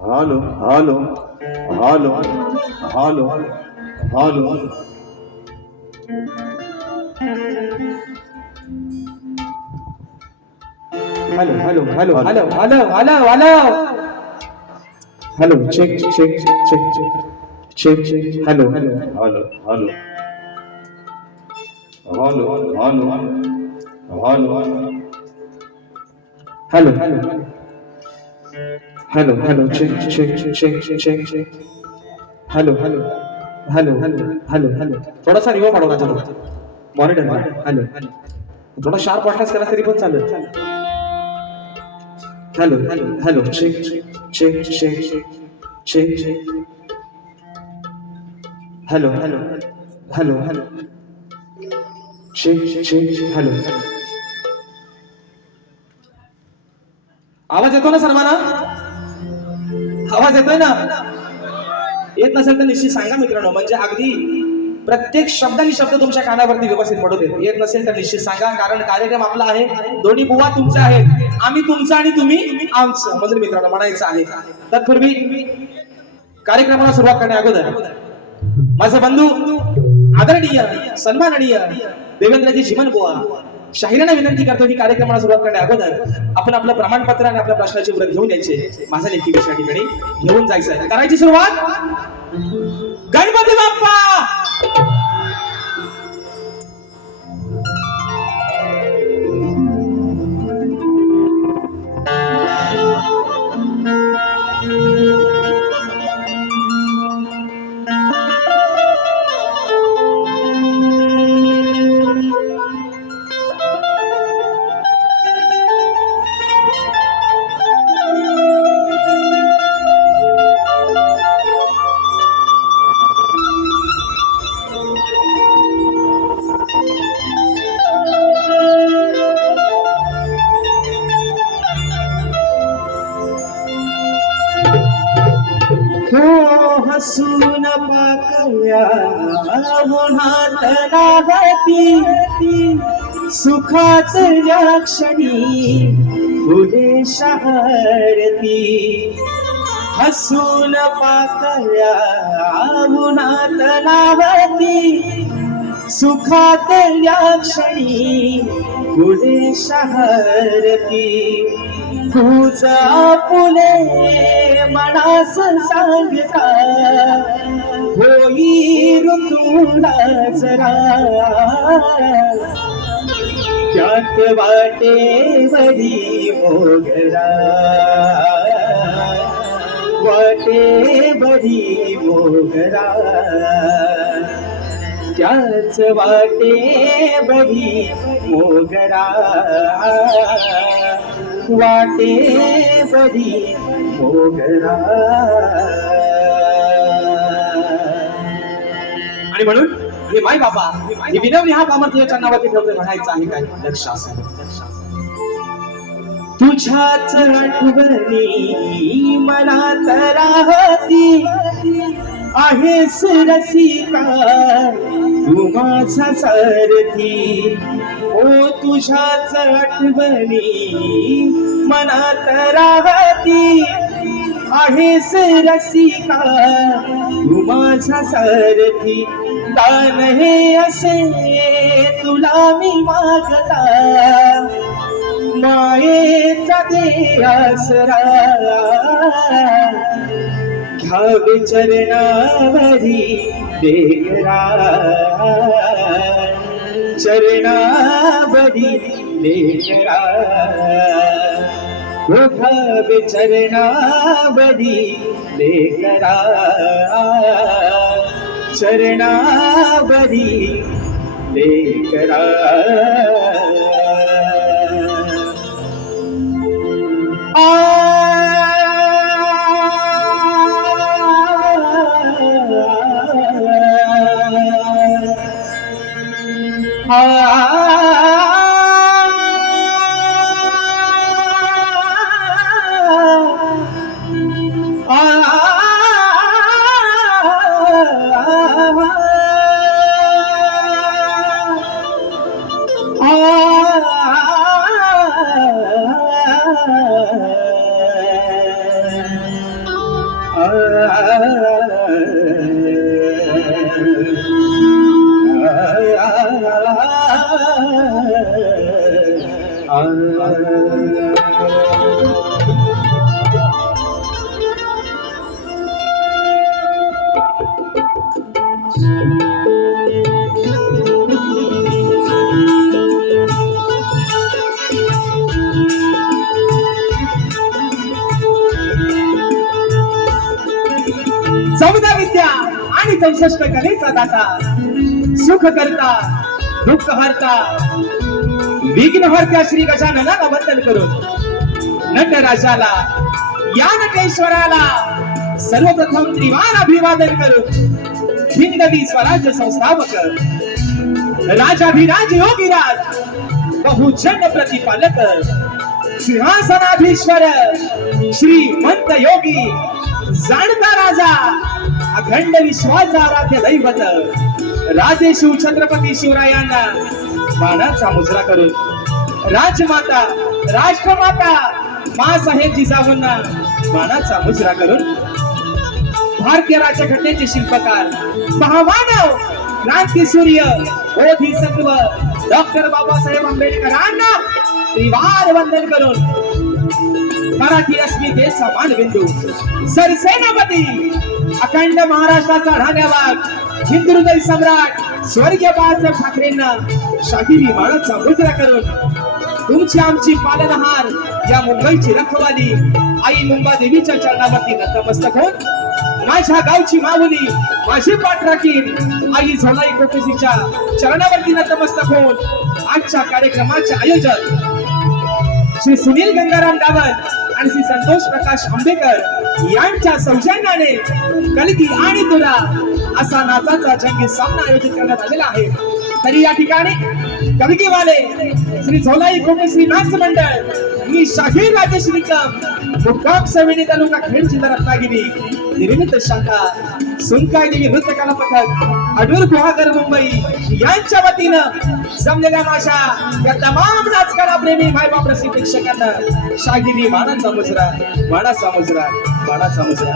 Halo, halo, halo, halo, halo. Hello, hello, hello, hello, hello, hello, hello. Hello, check, check, check, check, check, check. Hello, hello. Halo, halo, halo, halo, halo. Hello, hello, hello, hello, check, check, check, check, check. Hello, hello, hello, hello, hello, hello. थोड़ा सा reverb वाढवा जरा monitor में. Hello, थोडा sharp वाटलास करा तरी पण चालेल. Hello, hello, hello, check, check, check, check, check. Hello, hello, hello, hello. Check, check, hello. आवाज येतो ना सर्वांना? आवाज येतोय ना? येत नसेल तर निश्चित सांगा मित्रांनो, म्हणजे अगदी प्रत्येक शब्दानी शब्द तुमच्या कानावरती व्यवस्थित पडू देत. येत नसेल तर निश्चित सांगा, कारण कार्यक्रम आपला आहे. दोन्ही बुवा तुमचे आहेत, आम्ही तुमचं आणि तुम्ही आमचं. म्हणजे मित्रांनो म्हणायचं आहे. तत्पूर्वी कार्यक्रमाला सुरुवात करण्या अगोदर माझे बंधू आदरणीय सन्माननीय देवेंद्रजी चिमन बुवा शाहिराने विनंती करतो की कार्यक्रमाला सुरुवात करण्या अगोदर आपण आपलं प्रमाणपत्र आणि आपल्या प्रश्नाची उत्तर घेऊन यायचे. माझा लेखी विषया ठिकाणी घेऊन जायचं आहे. करायची सुरुवात. गणपती बाप्पा. हो हसून पाकळ्या उन्हात लागती सुखातल्या क्षणी फुले शहरती हसून पाकळ्या उन्हात लागती सुखातल्या क्षणी फुले शहरती तुझ फुले मनास सांगता होई ऋतूला जरा त्यात वाटेवरी मोगरा वाटेवरी मोगरा त्याच वाटेवरी मोगरा वाटेवरी मोगरा. आणि म्हणून हे माय बाबा ही विनवणी हा कामात तुझ्या नावाची ठेवतोय म्हणायचं आहे काय लक्ष असं. तुझ्याच आठवणी मनात राहती आहेस रसिका तू माझा सारथी. ओ तुझ्याच आठवणी मनात राहती आहेस रसिका तू माझा सारथी. दान हे असे तुला मी मागता मायेचा दे आसरा घ्यावे चरणावरी लेकरा चरणावरी लेकरा घ्यावे चरणावरी लेकरा चरणावरी लेकरा. चौदा विद्या आणि 64 कलेचा दाता, सुख करता दुःख हरता विघ्न हरत्या श्री गजाननाला वंदन करून, नटराजाला या नटेश्वराला सर्वप्रथम त्रिवार अभिवादन करून, हिंदवी स्वराज्य संस्थापक राजाधिराज योगीराज बहुजन प्रतिपालक सिंहासनाधीश्वर श्रीमंत योगी जाणता राजा अखंड विश्वाचा आराध्य दैवत राजे शिव छत्रपती शिवरायांना मानाचा मुजरा करून, राजमाता राष्ट्रमाता मासाहेब जिजाऊंना मानाचा मुजरा करून, भारतीय राज्यघटनेचे शिल्पकार महामानव क्रांती सूर्य बोधिसत्व डॉक्टर बाबासाहेब आंबेडकरांना त्रिवार वंदन करून, मराठी अस्मितेचा मानबिंदू सरसेनापती अखंड महाराष्ट्राचा राण्याबाग हिंदुहृदय सम्राट स्वर्गीय बाळासाहेब ठाकरेंना शाहिरी मानाचा मुजरा करून, तुमची आमची पालनहार या मुंबईची रखवाली आई मुंबादेवीच्या चरणावरती नतमस्तक होऊन, माझ्या गावची माऊली माझी पाठ राखील आई झोलाई कोटेसीच्या चरणावरती नतमस्तक होऊन, आजच्या कार्यक्रमाचे आयोजक श्री सुनील गंगाराम डावल आणि श्री संतोष प्रकाश आंबेकर यांच्या सौजन्याने कलगी आणि तुला असा नाचाचा जंगी सामना आयोजित करण्यात आलेला आहे. तरी या ठिकाणी कलगीवाले श्री झोलाई कोटेसी नाच मंडळ, मी शाहीर राजेश निकम मुक्काम सवेणी तालुका खेड जिल्हा रत्नागिरी निर्मित शाखा सुनकाय देवी नृत्य कला पथक अडूर गुहागर मुंबई यांच्या वतीनं जमलेल्या माझ्या या तमाम नाचकला प्रेमी भाई बाप रसिक प्रेक्षकांना शाहिरी मानाचा मुजरा मानाचा मुजरा मानाचा मुजरा.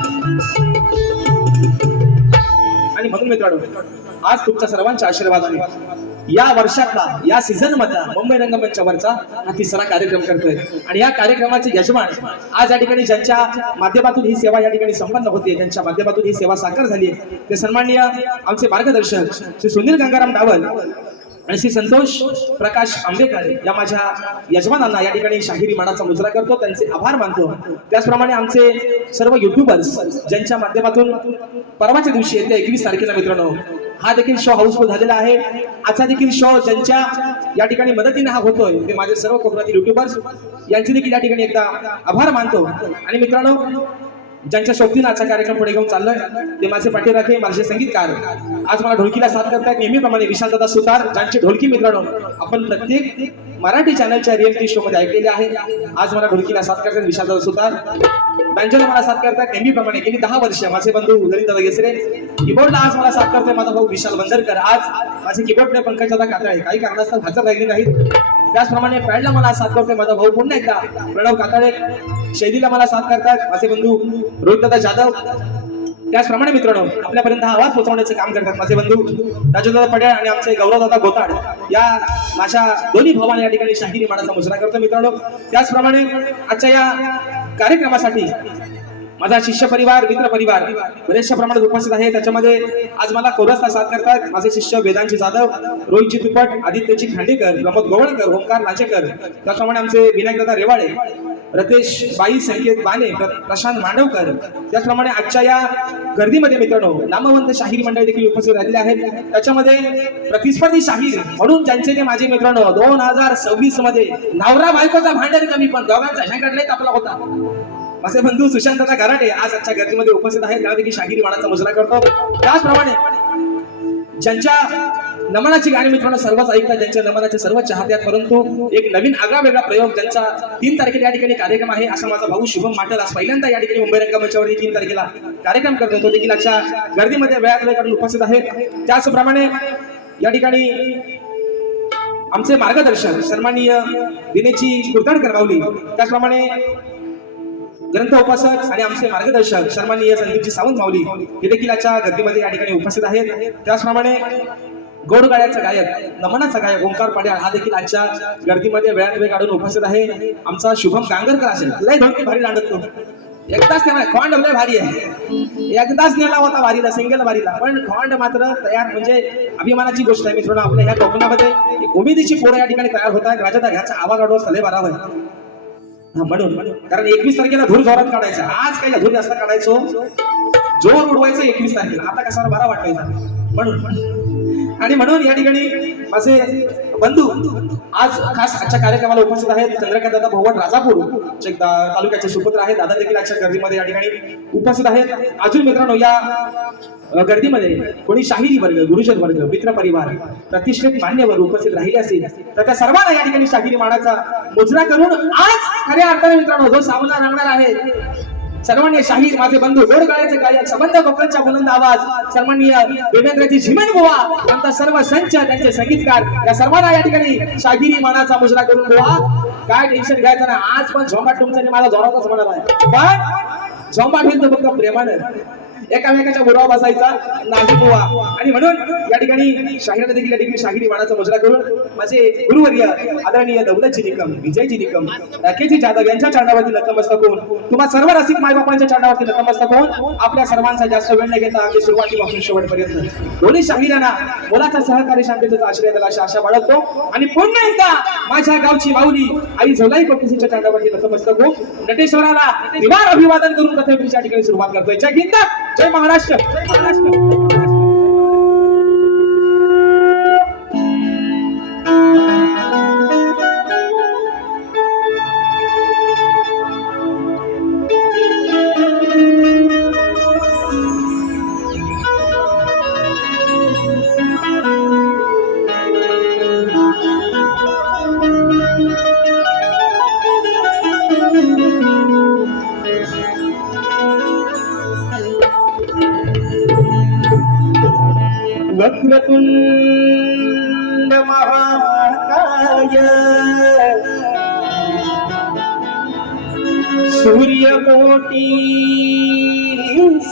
आणि म्हणून मित्रांनो, आज तुमच्या सर्वांच्या आशीर्वादाने या वर्षातला या सीझन मधला मुंबई रंगमंचा वरचा हा तिसरा कार्यक्रम करतोय. आणि या कार्यक्रमाचे यजमान आज या ठिकाणी ज्यांच्या माध्यमातून ही सेवा या ठिकाणी संपन्न होते, त्यांच्या माध्यमातून ही सेवा साकार झाली आहे, ते सन्माननीय आमचे मार्गदर्शक श्री सुनील गंगाराम डावल आणि श्री संतोष प्रकाश आंबेकर या माझ्या यजमानांना या ठिकाणी शाहिरी मानाचा मुजरा करतो, त्यांचे आभार मानतो. त्याचप्रमाणे आमचे सर्व युट्यूबर्स ज्यांच्या माध्यमातून परवाच्या दिवशी येत्या 21 तारखेला मित्रांनो हा देखील शो हाऊसफुल झालेला आहे. आजचा देखील शो ज्यांच्या या ठिकाणी मदतीने हा होतोय ते माझे सर्व कोकणातील युट्यूबर्स यांचे देखील या ठिकाणी एकदा आभार मानतो. आणि मित्रांनो, ज्यांच्या सोबतीनं आजचा कार्यक्रम पुढे घेऊन चाललोय ते माझे पाठीराखे माझे संगीतकार, आज मला ढोलकीला साथ करतायत नेहमीप्रमाणे विशालदादा सुतार, ज्यांची ढोलकी मित्रांनो आपण प्रत्येक मराठी चॅनलच्या रिअलिटी शो मध्ये ऐकलेले आहे. आज मला ढोलकीला साथ करतात विशालदादा सुतार, बँजोला मला साथ करतात नेहमीप्रमाणे गेली 10 वर्ष माझे बंधू ललितदादा गेसरे. कीबोर्डला आज मला साथ करतोय माझा भाऊ विशाल वंदरकर, आज माझे कीबोर्ड पंकजदादा कातळे काही कारणास्तव हजर राहिले नाहीत. त्याचप्रमाणे पॅडला मला साथ करतोय माझा भाऊ पुन्हा एकदा प्रणव कातळे, शैलीला मला साथ करतात माझे बंधू रोहितदादा जाधव. त्याचप्रमाणे मित्रांनो आपल्यापर्यंत हा आवाज पोहोचवण्याचे काम करतात माझे बंधू राजूदादा पड्याळ आणि आमचे गौरवदादा गोताड या माझ्या दोन्ही भावांना या ठिकाणी शाहिरी मानाचा मुजरा करतो मित्रांनो. त्याचप्रमाणे आजच्या या कार्यक्रमासाठी माझा शिष्य परिवार मित्र परिवार बरेचशा प्रमाणात उपस्थित आहे. त्याच्यामध्ये आज मला कोरसला साथ करतात माझे शिष्य वेदांची जाधव, रोहितजी तुपट, आदित्यजी खांडेकर, प्रमोद गोवळकर, ओंकार नाचेकर, त्याचप्रमाणे आमचे विनायकदादा रेवाळे, रतेश बाई, संकेत बाने, प्रशांत मांडवकर. त्याचप्रमाणे आजच्या या गर्दीमध्ये मित्रांनो नामवंत शाहीर मंडळी देखील उपस्थित राहिलेले आहेत. त्याच्यामध्ये प्रतिस्पर्धी शाहीर म्हणून ज्यांचे ते माझे मित्रांनो 2026 मध्ये नवरा बायकोचा भांडण कमी पण दोघांचा झंकाटलेच आपला होता माझे बंधू सुशांतदादा गराडे आज आजच्या गर्दीमध्ये उपस्थित आहेत, त्या देखील शाहिरी मानाचा मुजरा करतो. त्याचप्रमाणे ज्यांच्या नमनाची गाणी मित्रांनो सर्वच ऐकतात, ज्यांच्या नमनाचे सर्व चाहते आहेत, परंतु एक नवीन आगळा वेगळा प्रयोग ज्यांचा 3 तारखेला या ठिकाणी कार्यक्रम आहे असा माझा भाऊ शुभम माटल आज पहिल्यांदा या ठिकाणी मुंबई रंगमंचावरती 3 तारखेला कार्यक्रम करतो, तो देखील आजच्या गर्दीमध्ये वेळात काढून उपस्थित आहे. त्याचप्रमाणे या ठिकाणी आमचे मार्गदर्शक सन्माननीय दिनेशजी कुर्ताडकर माऊली, त्याचप्रमाणे ग्रंथ उपासक आणि आमचे मार्गदर्शक सन्माननीय संदीपजी सावंत माऊली हे देखील आजच्या गर्दीमध्ये या ठिकाणी उपस्थित आहेत. त्याचप्रमाणे गोड गाण्याचा गायक नमनाचा गायक ओंकार पाड्याळ हा देखील आजच्या गर्दीमध्ये वेळात वेळ काढून उपस्थित आहे. आमचा शुभम गांगरकर असेल लय धोके भारी लांडतो एकदाच तेव्हा खोंड लय भारी आहे एकदाच नेला होता वारीला सिंगल वारीला पण खोंड मात्र तयार म्हणजे अभिमानाची गोष्ट आहे मित्रांनो. आपल्या ह्या कोकणामध्ये एक उमेदीची पोरं या ठिकाणी तयार होत आहेत. राजा ह्याचा आवाज आडवा सले बारावा म्हणून कारण 21 तारखेला धूर जोरात काढायचा आज काही धूर जास्त काढायचो जोर उडवायचं 21 तारखेला आता कसा बरा वाटायचा म्हणून या ठिकाणी माझे बंधू आज खास आजच्या कार्यक्रमाला उपस्थित आहेत. चंद्रकांत दादा भोवट राजापूर तालुक्याचे सुपुत्र आहेत. दादा देखील आजच्या गर्दीमध्ये या ठिकाणी उपस्थित आहेत. अजून मित्रांनो या गर्दीमध्ये कोणी शाहिरी वर्ग गुरुजन वर्ग मित्र परिवार प्रतिष्ठित मान्यवर उपस्थित राहिले असतील तर त्या सर्वांना या ठिकाणी शाहिरी मानाचा मुजरा करून आज खऱ्या अर्थाने मित्रांनो जो सामना रंगणार आहे सन्माननीय शाहीर माझे बंधू गोड गाण्याचे गायक संबंध कोकणचा बुलंद आवाज सन्माननीय देवेंद्रजी झिमन बुवा यांचा सर्व संच त्यांचे संगीतकार या सर्वांना या ठिकाणी शाहिरी मानाचा मुजरा करून बुवा काय टेन्शन घ्यायचं ना आज पण झोंबाट तुमचा माझा जोरातच म्हणाला आहे पण झोंबाट होईल तो फक्त प्रेमानं एकामेकाच्या बुरावा बसायचा नाही बुवा आणि म्हणून या ठिकाणी शाहिराने देखील या ठिकाणी शाहिरी मानाचा मुजरा करून माझे गुरुवर्य आदरणीय दौलतजी निकम विजयजी निकम राकेशजी जाधव यांच्या चरणावरती नतमस्तक होऊन तुम्हा सर्व रसिक मायबापांच्या चरणावरती नतमस्तक होऊन आपल्या सर्वांचा जास्त वेळ न घेता अगदी सुरुवातीपासून शेवटपर्यंत दोन्ही शाहिरांना मुलाचा सहकारी शांततेचा आश्रय दिला अशी आशा बाळगतो आणि पुन्हा एकदा माझ्या गावची माऊली आई झोलाई कोकणीच्या चरणावरती नतमस्तक होऊन नटेश्वराला निवार अभिवादन करून कथेच्या ठिकाणी सुरुवात करतोय. जय हिंद जय महाराष्ट्र जय महाराष्ट्र. वक्रतुंड महाकाय सूर्यकोटी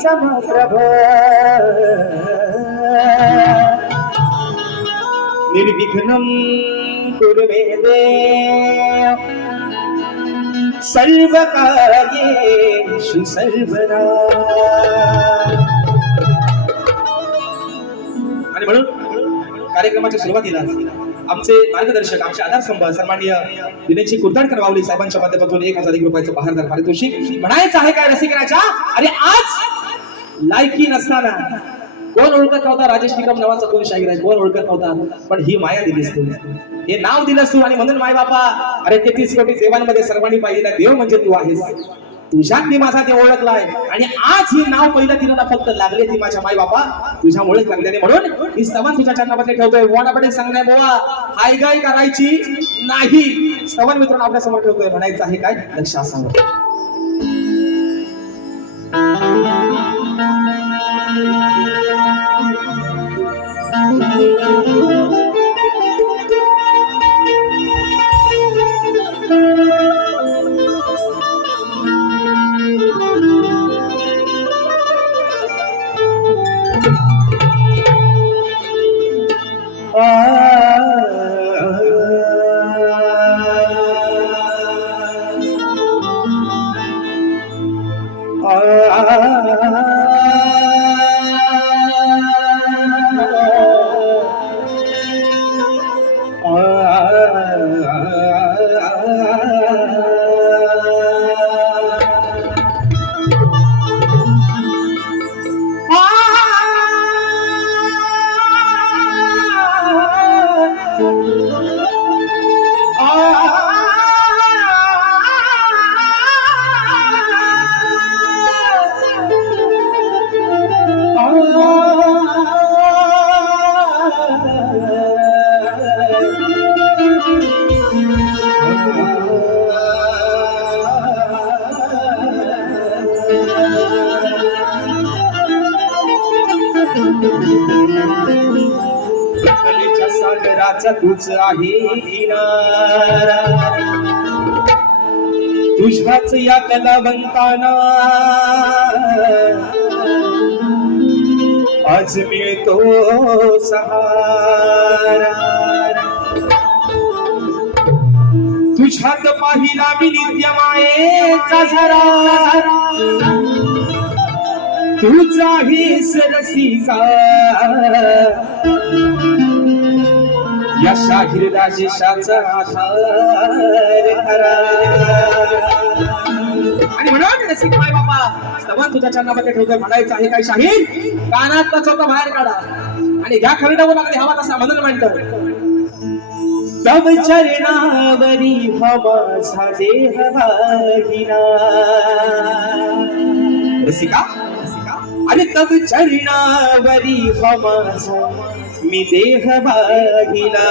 समप्रभ निर्विघ्नं कुरु मे देव सर्वकार्येषु सर्वदा. आणि म्हणून कार्यक्रमाच्या सुरुवातीला आमचे मार्गदर्शक आमचे आधारस्तंभ सन्माननीय दिनेशजी कुर्ताडकर माऊली साहेबांच्या माध्यमातून 1000 रुपयाचं बहारदार पारितोषिक म्हणायचं आहे काय रसिकराच्या अरे आज लायकी नसताना कोण ओळखत नव्हता राजेश निकम नावाचा कोण शाहीर आहे कोण ओळखत नव्हता पण ही माया दिलीस तू हे नाव दिलंस तू आणि म्हणून माय बापा अरे 33 कोटी देवांमध्ये सर्वांनी पाहिलेला देव म्हणजे तू आहेस तुझ्यात मी माझा देव ओळखलाय आणि आज हे नाव पहिलं तिला फक्त लागले ती माझ्या माय बापा तुझ्यामुळेच लागले म्हणून ही स्तवन तुझ्या चरणामध्ये ठेवतोय. वाणापटे सांगणे बोवा हाय गाय करायची नाही स्तवन मित्रांनो आपल्या समोर ठेवतोय म्हणायचं आहे काय लक्ष असावं. सागराचा तुझ आहे किनारा तुझ्याच या कलावंताना आज मिळतो सहारा. तुझ्यात पाहिला मी नित्य मायेचा झरा, तुझा ही रसिका या शाहीर राजेशाचा आधार खरा. आणि म्हणून रसिक माय बाबा स्तवन तुझ्या चरणामध्ये ठेवतोय. म्हणायचं आहे काय शाहीर, कानात चौथा बाहेर काढा आणि घ्या खरडावर लागले हवा तसा म्हणून म्हणतो. तव चरणावरी हवाचा देह वाहिला. रसिका अरे तव चरणावरी हवाचा मी देह वाहिला.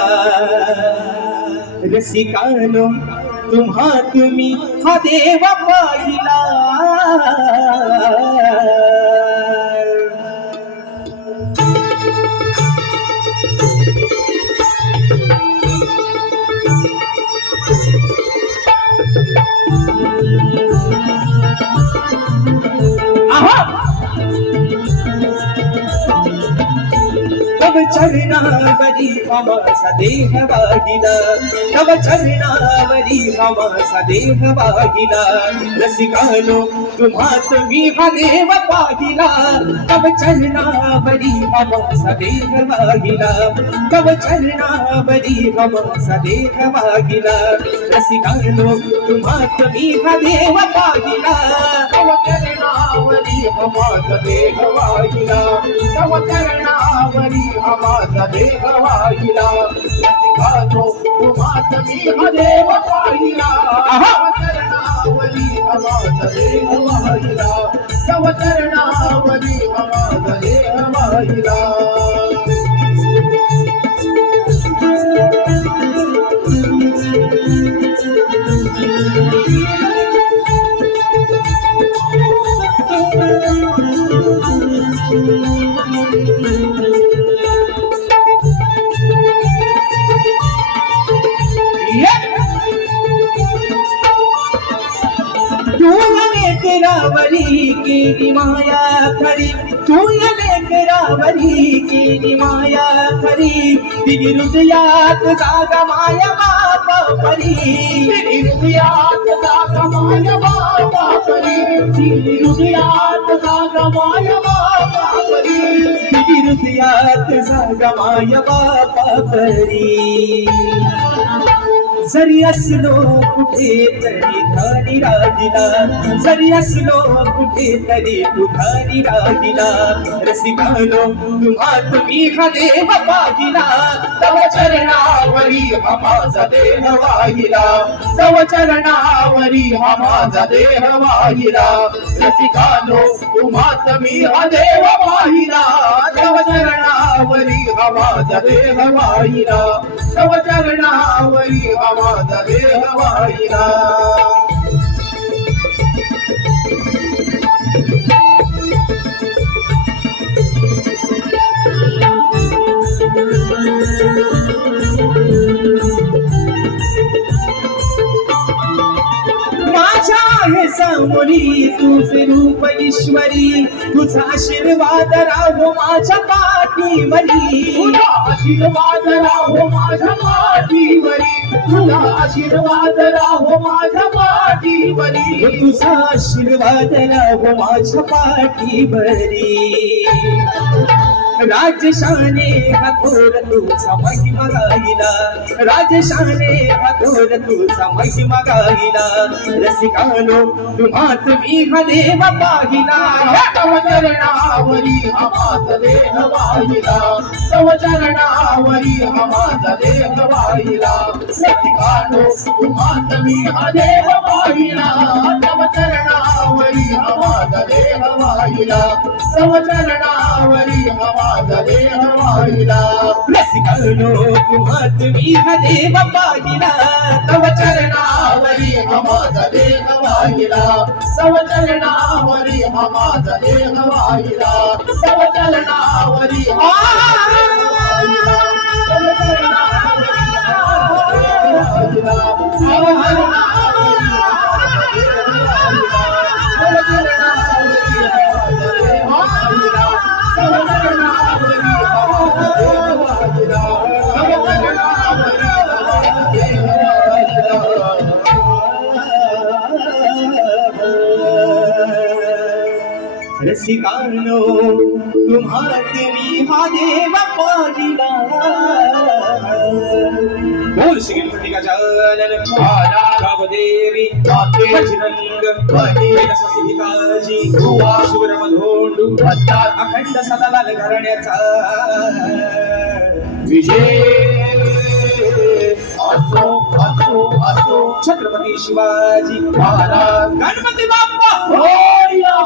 रसिकानो तुम्ही हा देव पाहिला. तव चरणावरी हवाचा देह वाहिला. तव चरणावरी हवाचा देह वाहिला. रसिकानो तुम्ही हा देव पाहिला. तव चरणावरी हवाचा देह वाहिला. तव चरणावरी हवाचा देह वाहिला. रसिकानो तुम्ही हा देव पाहिला. तव चरणावरी हवाचा देह वाहिला. तव चरणावरी हवाचा देह वाहिला. रसिकानो तुम्ही हा देव पाहिला. तव चरणावरी हवाचा देह वाहिला. तव चरणावरी हवाचा देह वाहिला. लेकरावरी केली माया खरी. तू या लेकरावरी केली माया खरी. तिने हृदयात जागा माया बापा परी. तिने हृदयात जागा माया बापा परी. तिने हृदयात जागा माया बापा परी. तिने हृदयात जागा माया बापा परी. जरी असलो कुठे तरी धानी राहिला. जरी असलो कुठे तरी तू धानी राहिला. रसिकानो तुम्ही हा देव पाहिला. तव चरणावरी हवाचा देह वाहिला. तव चरणावरी हवाचा देह वाहिला. रसिकानो तुम्ही हा देव पाहिला. तव चरणावरी हवाचा देह वाहिला. तव चरणावरी हवाचा देह वाहिला. माझ्या हे समोरी तुझे रूप ईश्वरी. तुझा आशीर्वाद राहो माझ्या पाठीवरी. तुझा आशीर्वाद राहो माझ्या पाठीवरी. तुझा आशीर्वाद राहो माझ्या पाठीवरी. तुझा आशीर्वाद राहो माझ्या पाठीवरी. राजशाने हातोर तुझा महिमा गाईला. राजशाने हातोर तुझा महिमा गाईला. रसिकानो तुम्ही हा देव पाहिला. तव चरणावरी हवाचा देह वाहिला. तव चरणावरी हवाचा देह वाहिला. रसिकानो तुम्ही हा देव पाहिला. तव चरणावरी हवाचा देह वाहिला. तव चरणावरी हवाचा देह वाहिला. रसिकानो तुम्ही हा देव पाहिला. तव चरणावरी हवाचा देह वाहिला. तव चरणावरी हवाचा देह वाहिला. तव चरणावरी हवाचा देह वाहिला. रसिकानो तुम्हात मी हा देव पाहिला बोल श्री गणपती गजानन देवी बजरंग सरस्वती काळजी शिवरामधोंडू अखंड सदालाल घराण्याचा विजय असो असो असो छत्रपती शिवाजी महाराज गणपती बाप्पा मोरया.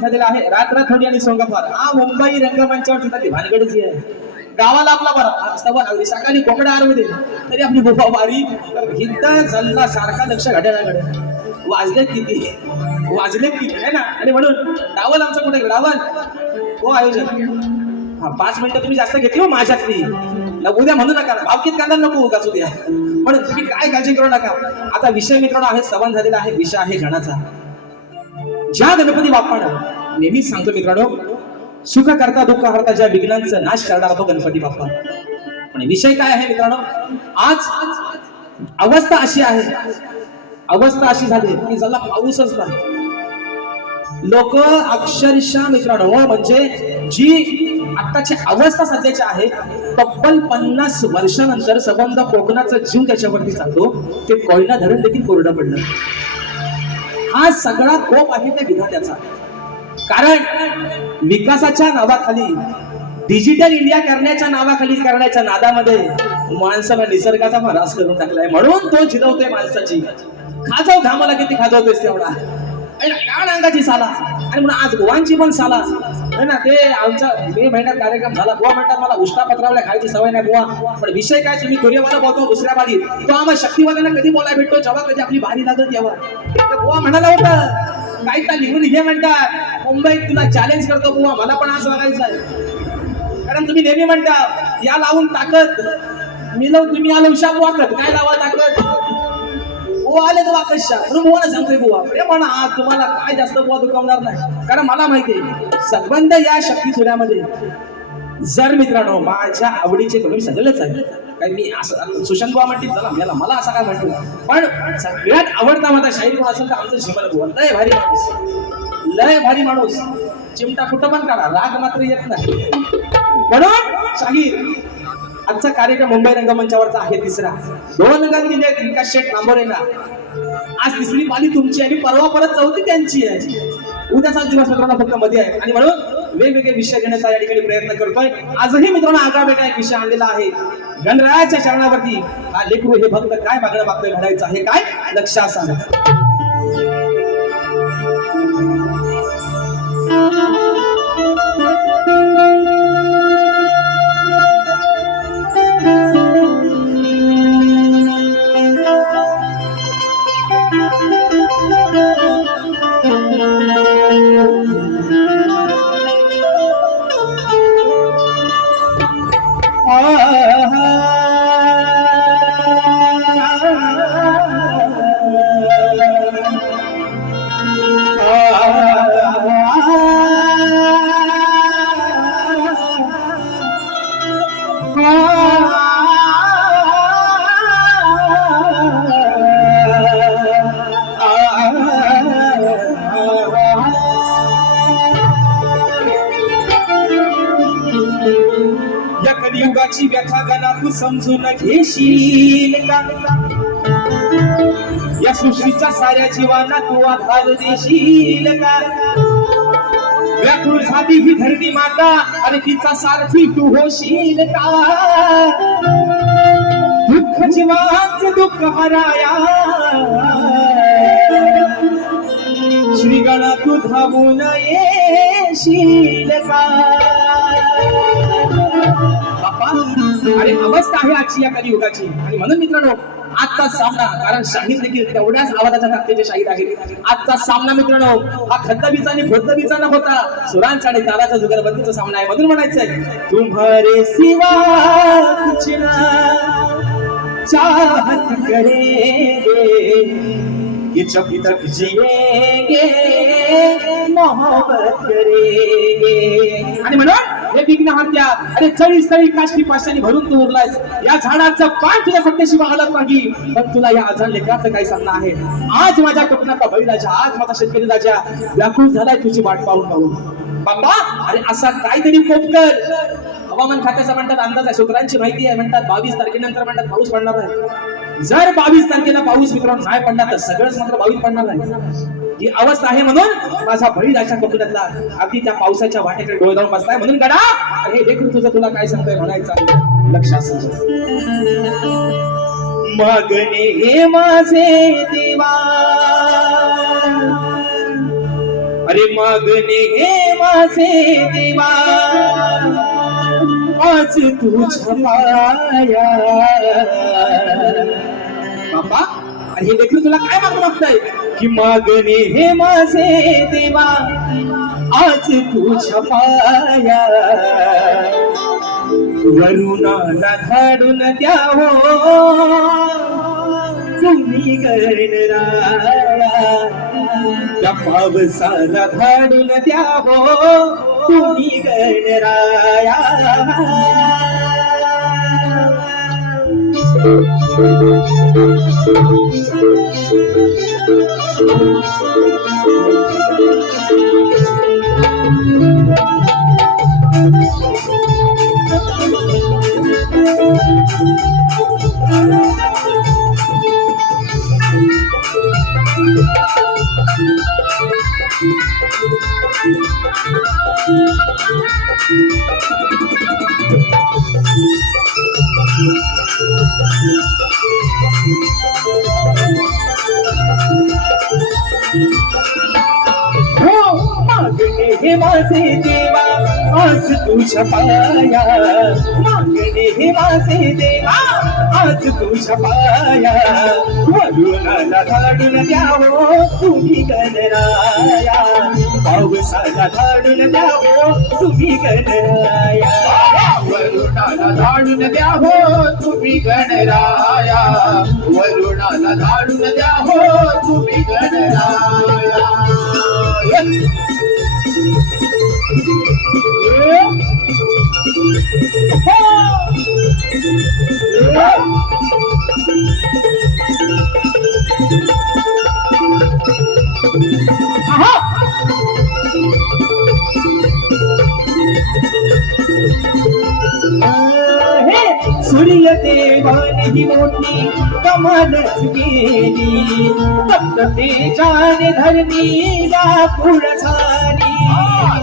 झालेला आहे रात्र थोडी आणि सोंगाफार हा मुंबई रंगमंचावर सुद्धा ती भानगडच आहे. गावाला आपला बरा सव्वा लागली सकाळी कोकडा आरवले तरी आपली बुबा बारी तर हिद्दा जल्ला सारखा लक्ष घड्याळाकडे वाजले किती आहे ना. आणि म्हणून रावल आमचा कुठे रावल हो आयोजक हा 5 मिनिटं तुम्ही जास्त घेतली हो माझ्यातली उद्या म्हणू नका भावकीत कांदा नको उगाच उद्या म्हणून तुम्ही काय काळजी करू नका. आता विषय मित्रांनो आहे सवन झालेला आहे विषय आहे गणाचा. ज्या गणपती बाप्पानं नेहमीच सांगतो मित्रांनो सुख करता दुःख हरता ज्या विघ्नांचा नाश करणारा तो गणपती बाप्पा. पण विषय काय आहे मित्रांनो आज अवस्था अशी झाली की ज्याला पाऊसच नाही. लोक अक्षरशः मित्रांनो म्हणजे जी आताची अवस्था सध्याची आहे तब्बल 50 वर्षानंतर संबंध कोकणाचा जीव त्याच्यावरती चालतो ते कोयना धरण देखील कोरडं पडलं. हा सगळा कोप आहे त्या विधात्याचा. कारण विकासाच्या नावाखाली डिजिटल इंडिया करण्याच्या नावाखाली करण्याच्या नादामध्ये माणसाला निसर्गाचा ऱ्हास करून टाकलाय. म्हणून तो जिरवतोय माणसाची खाजव घामाला किती खाजवतोयस तेवढा अंगाची साला. आणि म्हणून आज गोवांची पण साला है ना. ते आमचा मे महिन्यात कार्यक्रम झाला गोवा म्हणतात मला उष्टा पत्रावल्या खायची सवय नाही गोवा. पण विषय काय तुम्ही सूर्यवाला बोलतो दुसऱ्या बारीत तो आम्हाला शक्तिवाल्यांना कधी बोलायला भेटतो जेव्हा कधी आपली बारी लागत तेव्हा. गोवा म्हणाला होता काही तर लिहून घे म्हणतात मुंबईत तुला चॅलेंज करतो गोवा मला पण आज वागायचं आहे. कारण तुम्ही नेहमी म्हणता या लावून ताकद मी लावून तुम्ही आलो शाप वाकत काय लावा ताकद बुवा आले तर वाकशा म्हणून बुवाला सांगतोय बुवा प्रेमानं आज तुम्हाला काय जास्त बुवा दुखवणार नाही. कारण मला माहिती आहे संबंध या शक्ती सूर्यामध्ये जर मित्रांनो माझ्या आवडीचे तुम्ही सगळेच आहे काय मी असं सुशांत बुवा म्हणतील चला मला असं काय म्हणतो. पण सगळ्यात आवडता माझा शाहीर कोण असेल तर आमचं झिमल बुवा लय भारी माणूस चिमटा कुठं पण काढा राग मात्र येत नाही. म्हणून शाहीर आजचा कार्यक्रम मुंबई रंगमंचावरचा आहे तिसरा. 2 गाणी दिले विकास शेठ नांबोरेला. आज तिसरी पाली तुमची आणि परवा परत चौथी त्यांची आहे. उद्याचा दिवस मित्रांनो फक्त मध्ये आहे आणि म्हणून वेगवेगळे विषय घेण्याचा या ठिकाणी प्रयत्न करतोय. आजही मित्रांनो आगळा वेगळा एक विषय आणलेला आहे. गणरायाच्या चरणावरती हा लेकरू हे भक्त काय मागणं मागतोय घडायचं आहे काय लक्षात सांगा. कलियुगाची व्यथा गणा तू समजून घेशील का या सृष्टीच्या साऱ्या जीवांना तू आधार देशील का व्याकुळ झाली ही धरणी माता आणि तिचा सारथी तू होशील का दुःख जीवांचे दुःख हराया श्री गणा तू धावून येशील का बाप्पा अरे अवस्था आहे आजची या कलियुगाची आणि म्हणून मित्रांनो आजचा सामना कारण शाहीर देखील तेवढ्याच आवाजाच्या ताकदीचे शाहीर आहेत आजचा सामना मित्रांनो हा खद्दबीचा आणि भोद्दबीचा न होता सुरांचा आणि तालाचा जुगलबंदीचा सामना आहे म्हणून म्हणायचंय तुम्हारे सिवा कुछ ना चाहत करेंगे कि जब तक जिएंगे मोहब्बत करेंगे आणि म्हणून हे विघ्नहर्त्या अरे चळी स्थळी काष्टी पाशाने भरून तू उरलायस या झाडाचं पान तुझ्या सत्तेशिवा हलत नाही पण तुला या आजान लेकराचं काही सांगणं आहे आज माझ्या कोकणाचा बळीराजा आज माझा शेतकरी राजा व्याकुळ झालाय तुझी वाट पाहून पाहून बाबा अरे असा काहीतरी कोप कर हवामान खात्याचा म्हणतात अंदाज आहे सूत्रांची माहिती आहे म्हणतात 22 तारखेनंतर म्हणतात पाऊस पडणार आहे जर 22 तारखेला पाऊस मित्रांनो नाही पडला तर सगळंच मात्र 22 पडणार आहे ही अवस्था आहे म्हणून माझा बळीराजा कोकणातला अगदी त्या पावसाच्या वाटेकडे डोळे लावून बसलाय म्हणून गडा हे देखील तुझं तुला काय सांगतोय म्हणायचं लक्षात मागणे हे माझे देवा अरे मागणे हे माझे देवा आज तुझ्या पाया बाबा आणि हे देखील तुला काय मागताय की मागणे हे माझे देवा आज तुझ्या पाया वरुणाला धाडून द्यावो तुम्ही गणराया त्या पावसाला धाडून द्यावो तुम्ही गणराया हे माझे देवा आज तुझ्या पाया मागणे हे माझे देवा आज तुझ्या पाया वरुणाला धाडून द्यावो तुम्ही गणराया पावसाला धाडून द्यावो तुम्ही गणराया वरुणाला धाडून द्यावो तुम्ही गणराया वरुणाला धाडून द्यावो तुम्ही गणराया सूर्य देवाने ही मोठी कमालच केली फक्त तेजाने धरणीला फुल झाली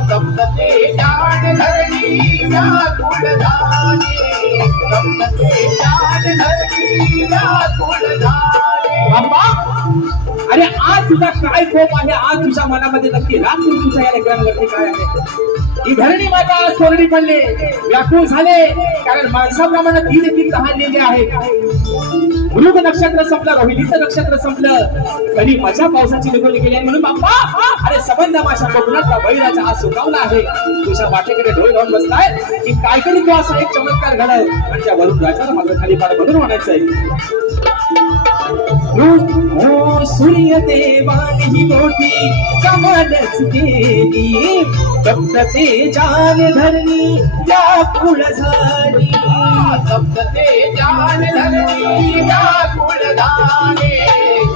फक्त तेजाने धरणीला फुल झाली फक्त तेजाने धरणीला फुल झाली बाबा अरे आज तुझा काय कोप आहे आज तुझ्या मनामध्ये नक्की राग तुझ्या या लेकरांवरती काय आहे ही धरणी माता आज कोरडी पडले व्याकुळ झाले कारण माणसाप्रमाणे ती देखील तहानलेली आहे मृग नक्षत्र संपलं रोहिणीचं नक्षत्र संपलं कधी माझ्या पावसाची निघून गेली म्हणून बाप्पा अरे संबंध माझ्या कोकणातला बळीराजा आज सुकावला आहे तुझ्या वाटेकडे डोळे लावून बसलाय की काहीतरी तू असा एक चमत्कार घडव आणि त्या वरून राजाला मात्र खाली पाड म्हणून म्हणायचंय सूर्य देवाने ही मोठी कमालच केली फक्त तेजाने धरणी व्याकुळ झाली फक्त तेजाने धरणी व्याकुळ झाली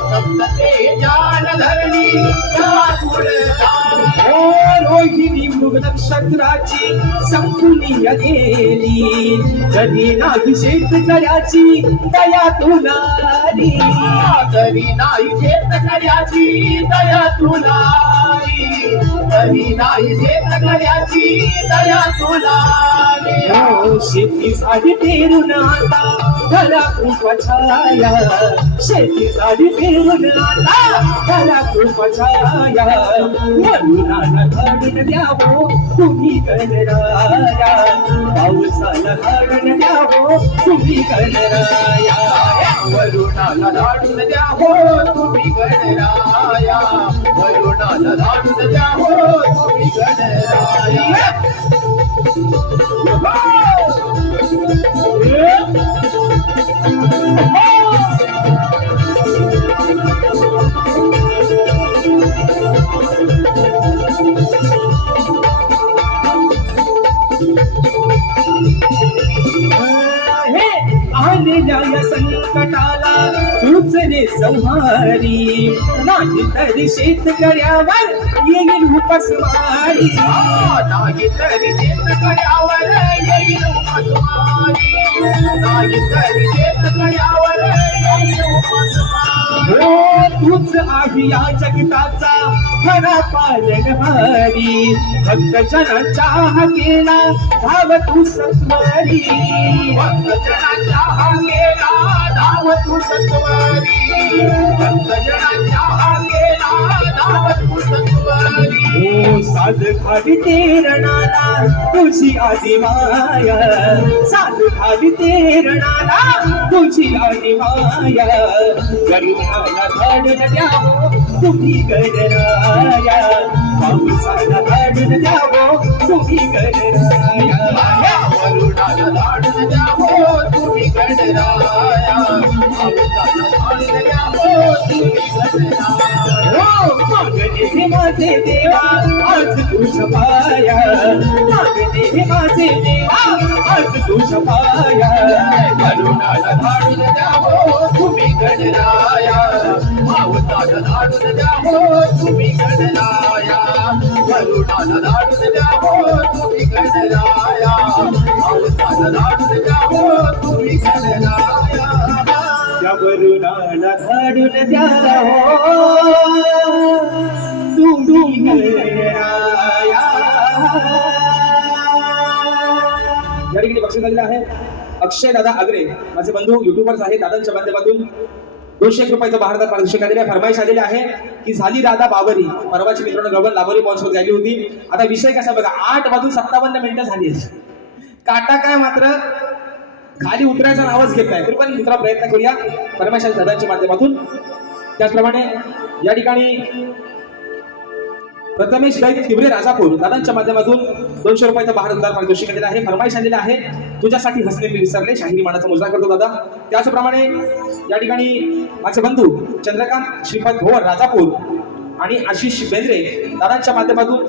सप्तते जान धरणी ओ रोहिणी मृग नक्षत्राची संकुली गेली कधी नाही शेतकऱ्याची दया तुलारी तरी नाही शेतकऱ्याची दया तुलारी तरी नाही शेतकऱ्याची दया तुलारी ओ शेती झाली पेरून आता घरा खूप छाया शेती झाली पेरून आता घरा खूप छाया वरुणाला घडण द्यावो तुम्ही गणराया पावसाला घडण द्यावो तुम्ही गणराया वरुणाला लाडून द्या हो तुम्ही गणराया वरुणाला लाडून द्या हो तुम्ही गणराया आलेल्या या संकटाला तूच रे संहारी नाही तरी शेतकऱ्यावर येईल उपासमारी नाही तरी शेतकऱ्यावर येईल उपासमारी नाही तरी शेतकऱ्यावर येईल उपासमारी हो तूच आहे या जगताचा खरा पालनहारी भक्त जनांच्या हाकेला धाव तू सत्वारी भक्तजनांच्या हाकेला धाव तू सत्वारी भक्तजनांच्या हाकेला धाव तू सत्वारी हो साध खाली तेरणाला तुझी आधी माया साध खाली तेरणाला तुझी आधी माया करुणाला घडण द्यावो तुम्ही गणराया पावसाला घडण द्यावो तुम्ही गणराया वरुणाला लाडून द्या हो तुम्ही गणराया अवताला लाडून द्या हो तुम्ही गणराया मागणे हे माझे देवा आज तुझ पाया मागणे हे माझे देवा आज तुझ पाया वरुणाला लाडून द्या हो तुम्ही गणराया अवताला लाडून द्या हो तुम्ही गणराया वरुणाला लाडून द्या हो तुम्ही गणराया अवताला लाडून द्या हो तुम्ही गणराया त्या वरुणाला धाडून द्या हो तुम्ही गणराया या ठिकाणी बक्षीस झालेलं आहे अक्षय दादा आगरे माझे बंधू युट्यूबर्स आहेत दादांच्या माध्यमातून 200 रुपयाचं भारतात पारितोषिक आलेले आहे फरमाईश आलेली आहे की झाली दादा बाबरी परवाची मित्रांनो गगन लाबोरी महोत्सवात गायली होती आता विषय कसा बघा 8:57 झाली काटा काय मात्र खाली उतरायचा नावच घेत नाही तरी पण मित्रा प्रयत्न करूया फरमाईश दादांच्या माध्यमातून त्याचप्रमाणे या ठिकाणी प्रथमेश गाईत तिबरे राजापूर दादांच्या माध्यमातून 200 रुपयाचं भारत पारितोषिक आलेलं आहे फरमाईश आलेलं आहे तुझ्यासाठी हसणे मी विसरले शाहिरी मानाचा मुजरा करतो दादा त्याचप्रमाणे या ठिकाणी माझे बंधू चंद्रकांत श्रीपद भोवर राजापूर आणि आशिष बेंद्रे दादांच्या माध्यमातून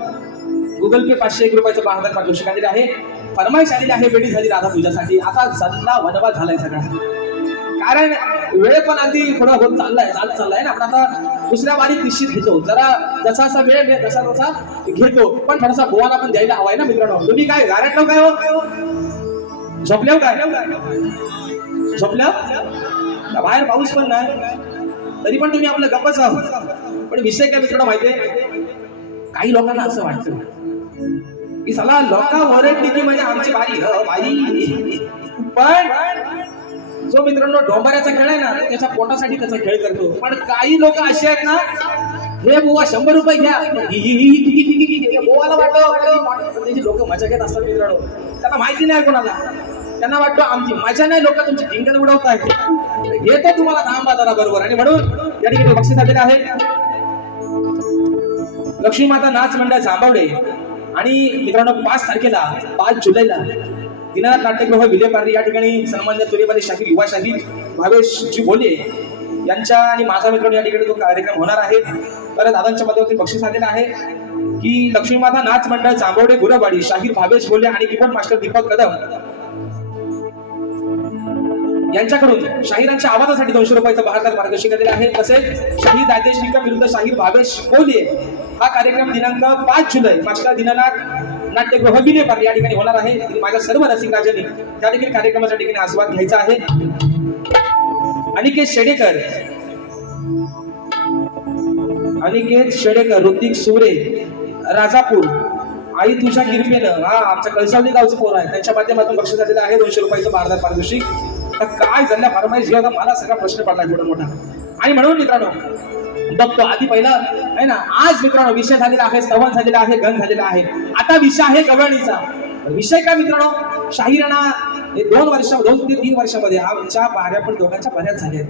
गुगल पे 501 रुपयाचं भारत पारितोषिक आलेलं आहे फरमाईश आलेली आहे बेटी झाली राधा तुझ्यासाठी आता जल्ला वनवा झालाय सगळा कारण वेळ पण अगदी थोडा होत चाललाय ना आपण आता दुसऱ्या बारीक निश्चित घेतो जरा जसा वेळ तसा घेतो पण थोडासा बोवाला पण द्यायला हवाय ना मित्रांनो तुम्ही काय गारटलो काय हो झोपल्या बाहेर पाऊस पण नाही तरी पण तुम्ही आपलं गप्पच आहोत पण विषय काय मित्रांनो माहितीये काही लोकांना असं वाटतं की सला लोका वरडली की म्हणजे आमची बाई पण जो मित्रांनो डोंबऱ्याचा खेळ आहे ना त्याच्या पोटासाठी त्याचा खेळ करतो पण काही लोक असे आहेत ना हे बुवा 100 रुपये घ्या बोवाला वाटतं त्याची लोक मजा घेत असतात मित्रांनो त्यांना माहिती नाही कोणाला त्यांना वाटतं आमची मजा नाही लोक तुमची टिंगल उडवतायत घेतो तुम्हाला दाम बाजारा बरोबर आणि म्हणून या ठिकाणी बक्षीस आलेलं आहे लक्ष्मी माता नाच मंडळ जांभवडे आणि मित्रांनो 5 तारखेला 5 जुलैला दिनानाथ नाट्यगृह विलेपार्ली या ठिकाणी सन्मान्य तुरेबाई शाहीर युवा शाहीर भावेशजी बोले यांच्या आणि माझा मित्रांनो या ठिकाणी तो कार्यक्रम होणार आहे तर दादांच्या माध्यमातून बक्षीस आलेलं आहे की लक्ष्मी माता नाच मंडळ जांभवडे गुरवाडी शाहीर भावेश बोले आणि कीबोर्ड मास्टर दीपक कदम यांच्याकडून शाहिरांच्या आवाजासाठी 200 रुपयाचं बहादर पारितोषिक दिलेलं आहे. तसेच शाहीर आदेश निकम विरुद्ध शाहीर भावेश कोहली हा कार्यक्रम दिनांक 5 जुलै मागच्या दिनानाथ नाट्यगृह विलेपार्ले या ठिकाणी होणार आहे. माझ्या सर्व रसिक राजांनी त्या देखील कार्यक्रमाच्या ठिकाणी आस्वाद घ्यायचा आहे. अनिकेत शेडेकर, अनिकेत शेडेकर, ऋतिक सुरे, राजापूर, आई तुझ्या किरपेनं, हा आमच्या कळसावली गावचं पोर आहे, त्यांच्या माध्यमातून बक्षीस झालेलं आहे 200 रुपयाचं बहादर पारितोषिक. तर काय झाल्या फरमाईश होता मला सगळा प्रश्न पडला थोडा मोठा. आणि म्हणून मित्रांनो बघतो आधी पहिला आहे ना, आज मित्रांनो विषय झालेला आहे, स्तवन झालेला आहे, गण झालेला आहे. आता विषय आहे गवळणीचा. विषय काय मित्रांनो, शाहिरांना हे 2 ते 3 वर्षामध्ये आमच्या बाऱ्या पण दोघांच्या बऱ्याच झाल्या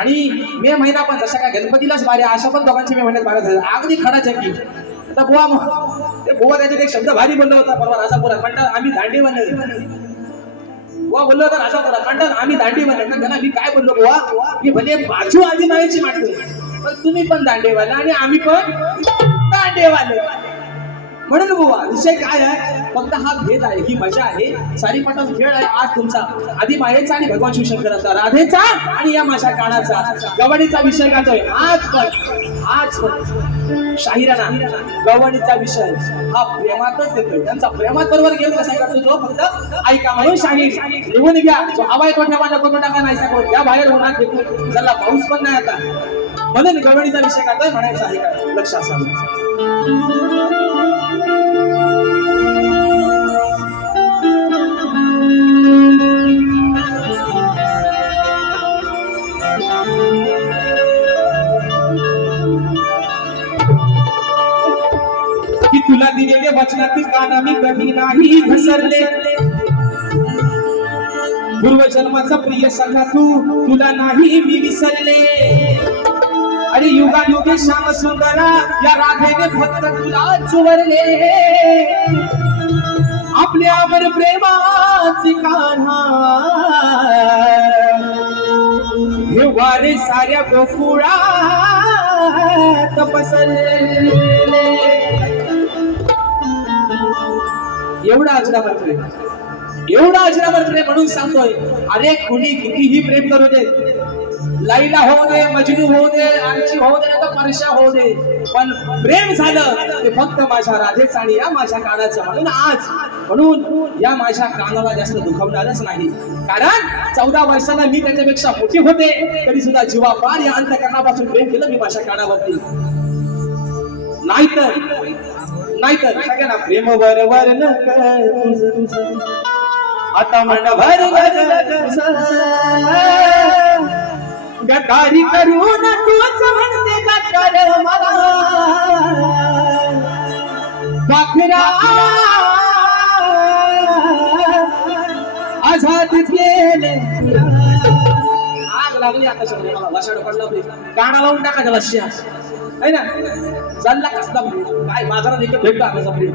आणि मे महिना पण जशा काय गणपतीलाच बाऱ्या अशा पण दोघांच्या मे महिन्यात बाऱ्या झाल्या. अगदी खडाच्या की आता बुवा त्याच्यात एक शब्द भारी बोलला होता परवा राजापुरात, म्हणतात आम्ही दांडी बनले. बुवा बोललो होता राजापुरात, म्हणतात आम्ही दांडी बनले. त्यांना मी काय बोललो बुवा की भले बाजू आधी मायाची मांडतो, पण तुम्ही पण दांडेवाले आणि आम्ही पण दांडेवाले. म्हणून बुवा विषय काय आहे, फक्त हा भेद आहे, ही मजा आहे, सारीपाटाचा खेळ आहे आज तुमचा. आधी मायेचा आणि भगवान शिवशंकराचा, राधेचा आणि या माझ्या कानाचा गवळणीचा विषय गाजतोय आज पण शाहिरांना गवळणीचा विषय हा प्रेमातच येतोय. त्यांचा प्रेमात बरोबर गेम कसा करतो तो फक्त ऐका. म्हणून शाहीर लिहून घ्या, जो हवाय तो ठेवा, नको टाका नाही सांगतो त्या बाहेर होणार घेतो, ज्याला पाऊस पण नाही आता. म्हणून गवळणीचा विषय गाजतोय म्हणायचा आहे का, लक्ष असावं. की तुला दिलेले वचनातील काना मी कधी नाही घसरले, पूर्वजन्माचा प्रिय सल्ला तुला नाही मी विसरले. आणि युगायुगे श्याम सुंदरा या राधेने फक्त तुला चुवरले. आपल्यावर प्रेमाची कान्हा हे वारे साऱ्या गोकुळात पसरले. एवढा अजरामर प्रेम, एवढा अजरामर प्रेम म्हणून सांगतोय. अरे कुणी कितीही प्रेम करू दे, लैला होऊ दे, मजनू होऊ दे, आरची होऊ दे, तर परशा होऊ दे, पण प्रेम झालं ते फक्त माझ्या राधेचं आणि या माझ्या कानाचं. म्हणून या माझ्या कानाला जास्त दुखवणारच नाही, कारण 14 वर्षाला मी त्याच्यापेक्षा मोठी होते, तरी सुद्धा जीवापार या अंतःकरणापासून प्रेम केलं मी माझ्या कानावरती. नाहीतर सगळ्यांना प्रेम वर न आता मन भर गटारी करून तूच म्हणते गटार मला पाखरा आझाद केले. आग लागली आता शब्दाला, वशाड पडला काना लावून टाका त्याला शिया है ना, चालला कसला काय बाजारात एक भेटतो आम्हाला प्रेम.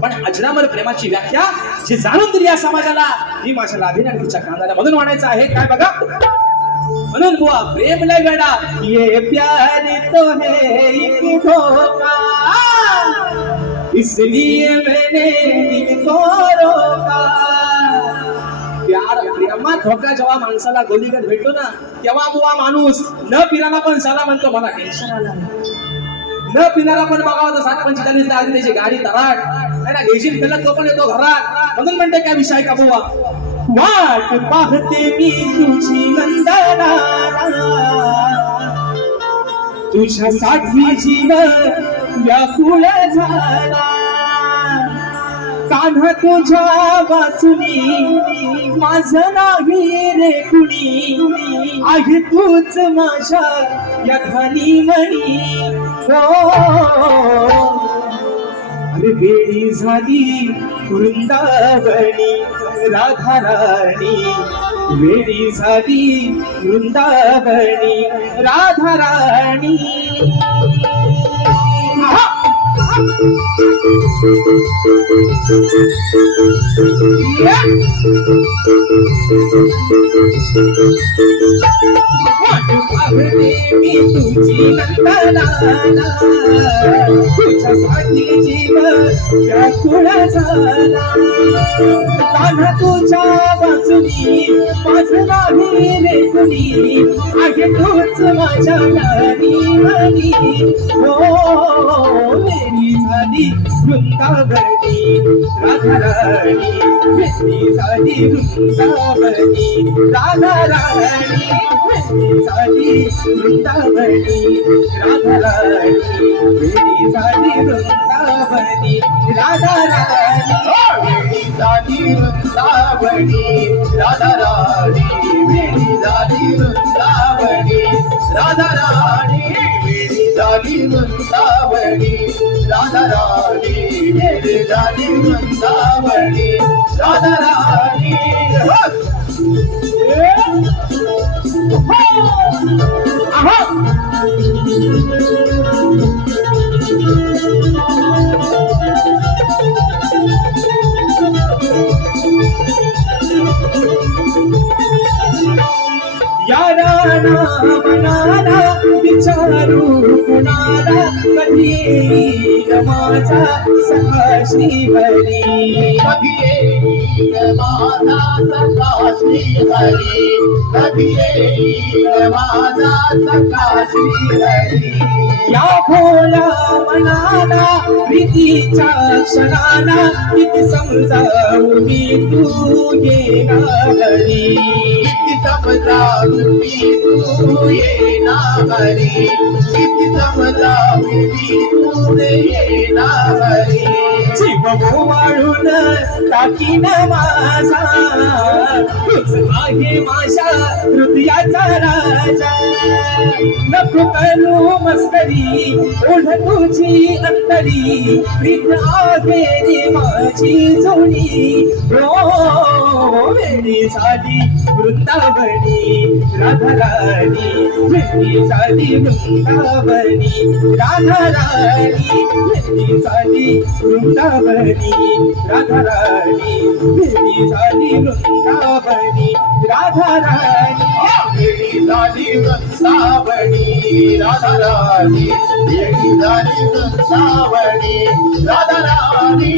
पण अजरामर प्रेमाची व्याख्या जी जाणून दिली या समाजाला ही माझ्या राधेने आणि तिच्या कानाला म्हणून म्हणायचं आहे काय बघा. म्हणून बुवा प्रेम लगडा ये प्यार तो है एक धोखा, इसलिए मैंने दिल को रोका. प्यार प्रेमात धोका जेव्हा माणसाला गोलीगत भेटतो ना, तेव्हा बुवा माणूस न पिराना पण साला म्हणतो मला टेन्शन आलं. न पिणारा पण बघावं तर 60-45 आधी त्याची गाडी तराट है ना, घेशील त्याला तो पण येतो घरात. म्हणून म्हणते काय विषय का बुवा, वाट पाहते मी तुझी नंदना, तुझ्यासाठी जीव व्याकुळ झाला. कान्हा तुझ्या वाचुनी माझं नाही रे कुणी, आहे तूच माझ्या या धनी मणी. अरे वेळी झाली वृंदावनी राधा राणी, वेळी झाली वृंदावनी राधा राणी. मी तुझी नंदनाना तुझ्यासाठी जीव व्याकुळ झाला कान्हा तुझ्या बाजूनी माझं नाही रे कुणी आहे तूच माझ्या मनी हो मेरी झाली वृंदावनी राधा राणी मेरी झाली वृंदावनी राधा राणी मेरी झाली वृंदावनी राधा राणी मेरी झाली वृंदावनी राधा राणी मेरी झाली वृंदावनी राधा राणी मेरी झाली वृंदावनी राधा राणी मेरी झाली वृंदावनी राधा राणी मेरी झाली वृंदावनी राधा राणी याराना मनाला विचारू कुणाला कधी येईल माझा सखा श्रीहरी कधी येईल माझा सखा श्रीहरी कधी येईल माझा सखा श्रीहरी या भोळ्या मनाला प्रीतीच्या क्षणाला किती समजावू मी तू येणार हरी किती समजावू मी तू येणार हरी किती समजावू मी तू येणार हरी जीव वाळून टाकीन माझा तूच आहे माझ्या हृदयाचा राजा नको करू मस्करी ओढ तुझी अंतरी प्रीत आहे रे माझी जोडी हो मेरी झाली वृंदावनी राधा राणी मेरी झाली वृंदावनी राधा राणी मेरी झाली वृंदावनी राधा राणी मेरी झाली वृंदावनी राधा राणी मेरी झाली वृंदावनी राधा राणी मेरी झाली वृंदावनी राधा राणी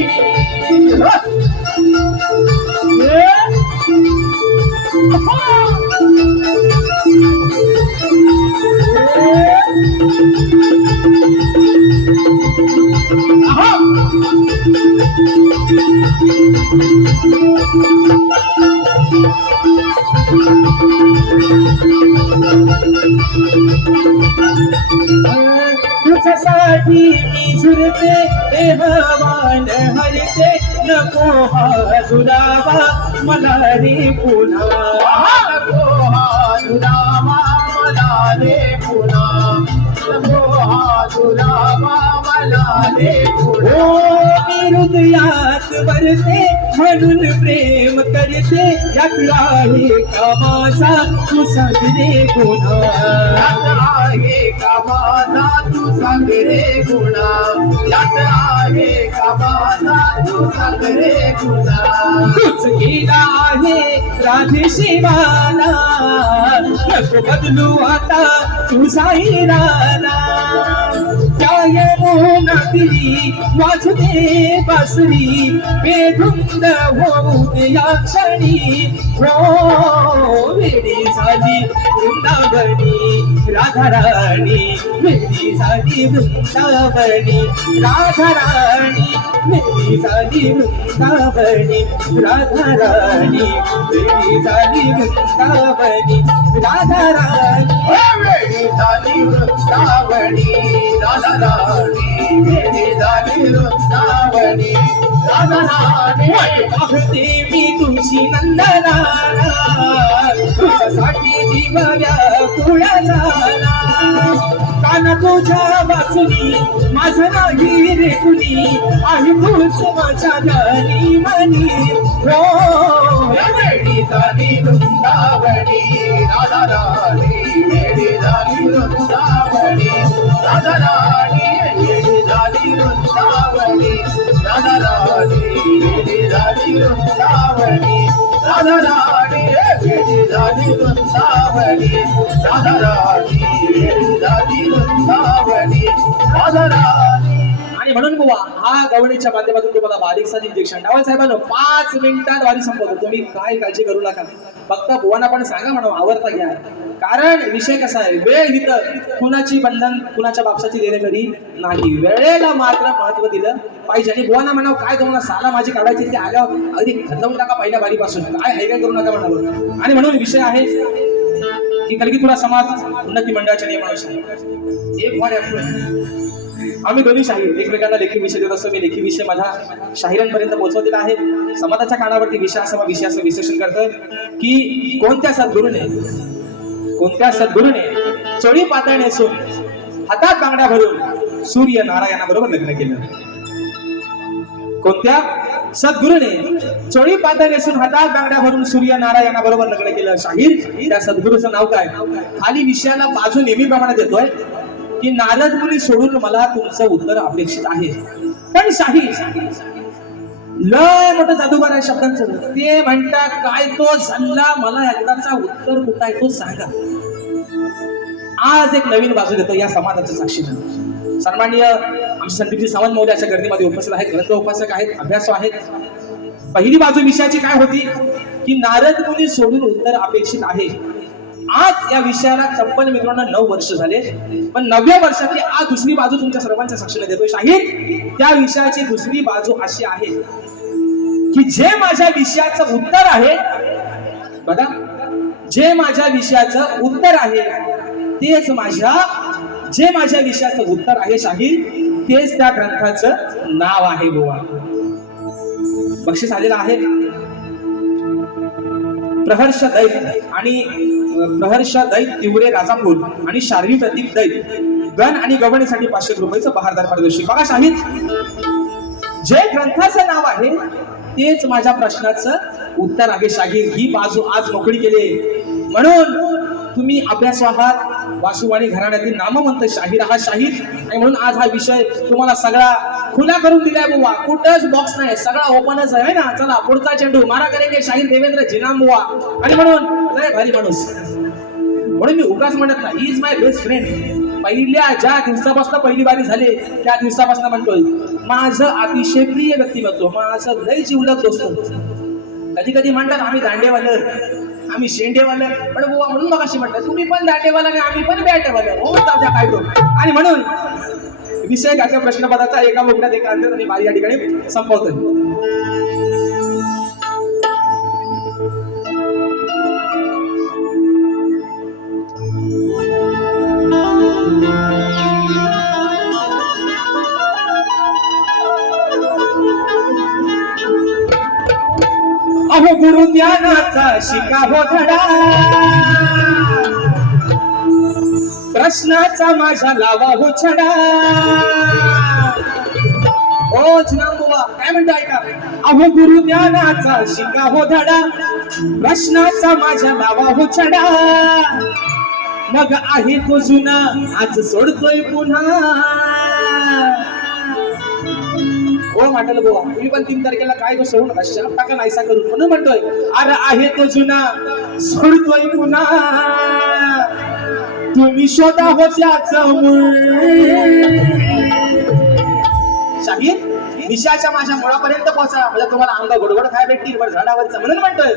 तुझ्यासाठी मी झुरते देहवान हरते नको हा दुरावा मला रे पुन्हा दुरावा मला रे पुन्हा दुरावा मला रे पुन्हा मी हृदयात भरते म्हणून प्रेम करते यात आहे का माझा तू सांगणे गुन्हा यात आहे का माझा तू सांग रे गुणा यात आहे का माझा तू सांग रे गुणा तूच केला आहे राधे शिवाला नको बदलू आता तुझा इरादा त्या यमुनातली वाजते बासरी बेधुंद होऊ दे या क्षणी हो वेडी झाली वृंदावनी राधा राणी मेरी झाली वृंदावनी राधा राणी मेरी झाली वृंदावनी राधा राणी मेरी झाली वृंदावनी राधा राणी मेरी झाली वृंदावनी राधा राणी मेरी झाली वृंदावनी राधा राणी पाहते मी तुझी नंदनाला तुझ्यासाठी जीव व्याकुळ झाला काना तुझ्या वाचुनी माझं नाही रे कुणी आहे तूच माझ्या घरी मनी हो मेरी झाली वृंदावनी राधा राणी मेरी झाली वृंदावनी राधा राणी मेरी झाली वृंदावनी राधाराणी वेडी झाली वृंदावनी राधाराणी वेडी झाली वृंदावनी राधाराणी. आणि म्हणून बुवा हा गवळीच्या माध्यमातून तुम्हाला बारीकसा इंजेक्शन डावल साहेबांनो 5 मिनिटात वारी संपवतो. तुम्ही काय काळजी करू नका, फक्त बुवांना पण सांगा म्हणून आवडता घ्या. कारण विषय कसा आहे, वेळ इथं कुणाची बंधन कुणाच्या बापसाची देणेकरी नाही. वेळेला मात्र महत्व दिलं पाहिजे. आणि बुवांना म्हणावं काय तुम्हाला साला माझी काढायची ते आल्यावर अगदी खतवून टाका पहिल्या बारीपासून, काय हाय काय करू नका म्हणावं. आणि म्हणून विषय आहे की कलगीतुरा समाज उन्नती मंडळाच्या नियमानुसार एक वार आम्ही दोन्ही शाहीर एकमेकांना लेखी विषय देत असतो. मी लेखी विषय माझ्या शाहिरांपर्यंत पोहोचवलेला आहे. समाजाच्या कानावरती विषयासह विषयाचं विश्लेषण करतोय की कोणत्या सद्गुरूने चोळी पातळ नेसून हातात बांगड्या भरून सूर्य नारायणाबरोबर लग्न केलं. कोणत्या सद्गुरूने चोळी पातळ नेसून हातात बांगड्या भरून सूर्य नारायणाबरोबर लग्न केलं. शाहीर त्या सद्गुरूचं नाव काय? खाली विषयाला बाजू नेहमीप्रमाणे देतोय की नारद मुनी सोडून मला तुमचं उत्तर अपेक्षित आहे. पण शाहीर लय मोठं जादूगार आहे शब्दांचं. ते म्हणतात काय तो सल्ला मला एकदाचा उत्तर कुठं आहे तो सांगा. आज एक नवीन बाजू देतो या समाजाच्या साक्षीनं. सन्माननीय आमचे संदीपजी सावंत महोदयाच्या गर्दीमध्ये उपस्थित आहेत, ग्रंथ उपासक आहेत, अभ्यासू आहेत. पहिली बाजू विषयाची काय होती की नारद मुनी सोडून उत्तर अपेक्षित आहे. आज या विषयाला 56 मित्रांनो 9 वर्ष झाले, पण 9व्या वर्षातली आज दुसरी बाजू तुमच्या सर्वांच्या साक्षीने देतोय. शाहीर त्या विषयाची दुसरी बाजू अशी आहे की जे माझ्या विषयाचं उत्तर आहे बघा, जे माझ्या विषयाचं उत्तर आहे तेच जे माझ्या विषयाचं उत्तर आहे शाहीर तेच त्या ग्रंथाचं नाव आहे. बुवा बक्षीस आलेलं आहे प्रहर्ष दैत तिवरे राजापूर आणि शार्वी प्रतीक दैत गण आणि गवणीसाठी 500 रुपयाचं बहारदार पारितोषिक. बघा शाहीर, जे ग्रंथाचं नाव आहे तेच माझ्या प्रश्नाचं उत्तर आहे. शाहीर ही बाजू आज मोकळी केली. म्हणून तुम्ही अभ्यास आहात, वासुवाणी घराण्यातील नामवंत शाहीर आहात शाहीर. आणि म्हणून आज हा विषय तुम्हाला सगळा खुला करून दिलाय बुवा. कुठंच बॉक्स नाही, सगळा ओपनच आहे ना. चला पुढचा चेंडू मारा करेंगे शाहीर देवेंद्र जिनाम बुवा. आणि म्हणून लय भारी माणूस, म्हणून मी उगाच म्हणत नाही, he is my best friend. पहिल्या ज्या दिवसापासून पहिली बारी झाली त्या दिवसापासून म्हणतोय माझं अतिशय प्रिय व्यक्तिमत्व, माझं लय जिवलग दोस्त. कधी कधी म्हणतात आम्ही दांडेवालं, आम्ही शेंडेवालं, पण बुवा म्हणून मग अशी म्हणतात तुम्ही पण दांडेवाला आणि आम्ही पण बॅटेवालं. हो जाऊ काय तो. आणि म्हणून विषय घ्यायचा प्रश्नपदाचा एका मुद्द्यात एका अंतर आणि बारी या ठिकाणी संपवतोय. अहो गुरु ज्ञानाचा शिकावो धडा, प्रश्नाचा माझ्या लावाहो छडा. ओ जिनांबुवा काय म्हणतो ऐका. अहो गुरु ज्ञानाचा शिकावो धडा, प्रश्नाचा माझ्या लावाहो छडा. मग आहे तो जुना आज सोडतोय पुन्हा. हो म्हटल बुवा तुम्ही पण 3 तारखेला काय तो सोडू नका, शाप टाका नाहीसा करून. म्हणून म्हणतोय अरे आहे तो जुना सोडतोय पुन्हा. तुम्ही शोधा हो त्याचं मूळ. शाहीर विषयाच्या माझ्या मुळापर्यंत पोहोचा, म्हणजे तुम्हाला आंबा गोडगोड खाय भेटतील वर झाडावरचा. म्हणून म्हणतोय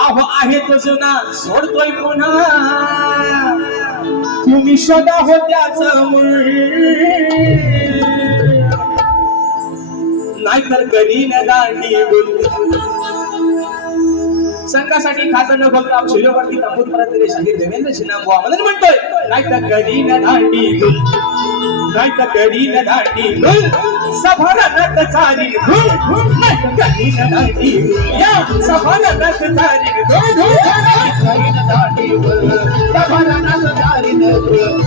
अहो आहे तो जुना सोडतोय पुन्हा. तुम्ही शोधा हो त्याचं मूळ. नाहीतर करीन दांडी बोल. संघासाठी खातं न बघता शिरोवरती तंबूत परत शाहीर देवेंद्र जिनाम बुवा. म्हणून म्हणतोय नाहीतर करीन दांडी बोल, नाहीतर करीन दांडी बोल. सभारणात चाली धूळ, नाहीतर करीन दांडी बोल. या सभारणात चाली धूळ, करीन दांडी बोल. सभारणात चाली धूळ,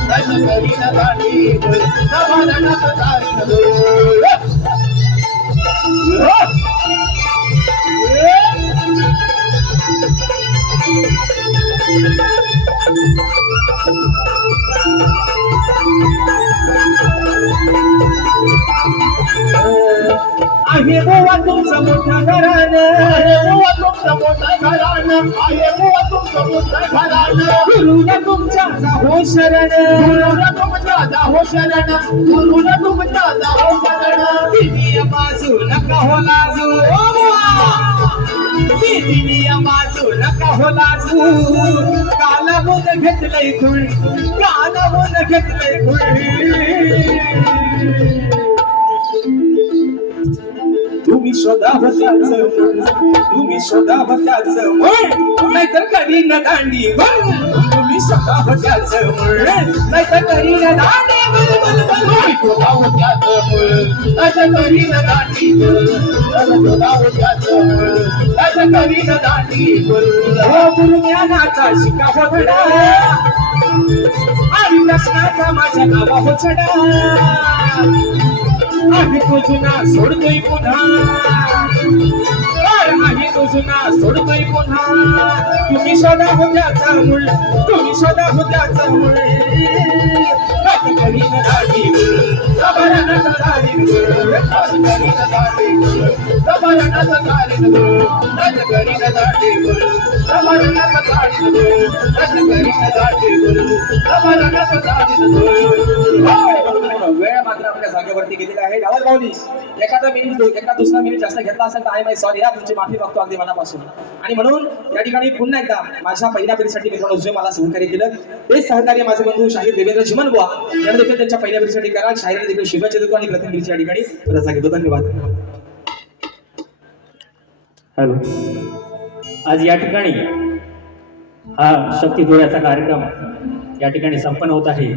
नाहीतर करीन दांडी बोल. सभारणात चाली धूळ. आहे बुवा तुमचं मोठं घराणं, आहे बुवा तुमचं मोठं घराणं, आहे बुवा तुमचं मोठं घराणं. गुरुला तुमच्या जाहो शरण, गुरुला तुमच्या जाहो शरण, गुरुला तुमच्या जाहो शरण. दिनीय बाजू नका हो लाजू, ओ बुवा. दिनीय बाजू नका हो लाजू, कालावून घेतलंय धूळ, कालावून घेतलंय धूळ. तुम्ही शोधा त्याचं मूळ, तुम्ही शोधा त्याचं मूळ, नाहीतर करीन दांडी बल. तुम्ही शोधा त्याचं मूळ, नाहीतर करीन दांडी बल बल बल. शोधा होत्याचं मूळ, त्याचं करीन दांडी बल. शोधा होत्याचं मूळ, त्याचं करीन दांडी बल. हो गुरुज्ञानाचा शिका धडा, आणि दर्शनाचा माझ्या नावा हो छडा. आम्ही तो जुना सोडतोय पुन्हा, आम्ही तो जुना सोडतोय पुन्हा. तुम्ही शोधा होत्याचा मूळ, तुम्ही शोधा होत्याचा मूळ. करीन दाढी सबरणाचं दाढी, करीन दांडी बल. सबरणाचं करीन बल, त्याचं करीन दांडी बल. सबरणाचं करीन बल, त्याचं करीन दांडी बल. सबरणाचं करीन बल. वेळ मात्र आपल्या जागेवरती गेलेला आहे. डावल भाऊनी एखादा दुसरा मिनिट जास्त घेतला असेल तर आय माय सॉरी, या तुमची माफी मागतो अगदी मनापासून. आणि म्हणून या ठिकाणी पुन्हा एकदा माझ्या पहिल्या फेरीसाठी मित्रांनो जे मला सहकार्य केलं ते सहकार्य माझे बंधू शाहीर देवेंद्र चिमनबुवा यांना देखील त्यांच्या पहिल्या फेरीसाठी करा. शाहीराला देखील शुभेच्छा देतो आणि प्रथम फेरीच्या ठिकाणी रजा घेतो. धन्यवाद. हॅलो. आज या ठिकाणी हा शक्ती डोळ्याचा कार्यक्रम या ठिकाणी संपन्न होत आहे.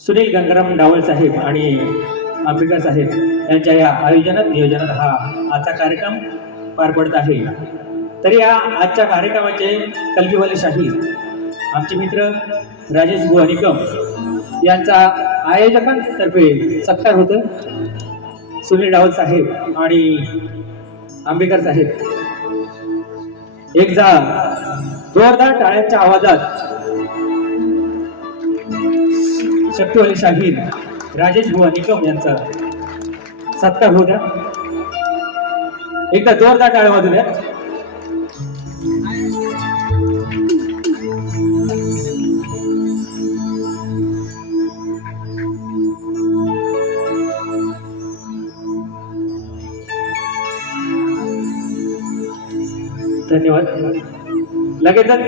सुनील गंगाराम डावळ साहेब आणि आंबेडकर साहेब यांच्या या नियोजनात हा आजचा कार्यक्रम पार पडत आहे. तर या आजच्या कार्यक्रमाचे कलगीवाले शाहीर आमचे मित्र राजेश बुवा निकम यांचा आयोजकांतर्फे सत्कार होतं. सुनील डावळ साहेब आणि आंबेडकर साहेब एकदा जोरदार टाळ्यांच्या आवाजात शक्तीवाले शाहीर राजेश बुवा निकम यांचा सत्कार होता. एकदा जोरदार टाळ्या वाजू द्या. धन्यवाद. लगेचच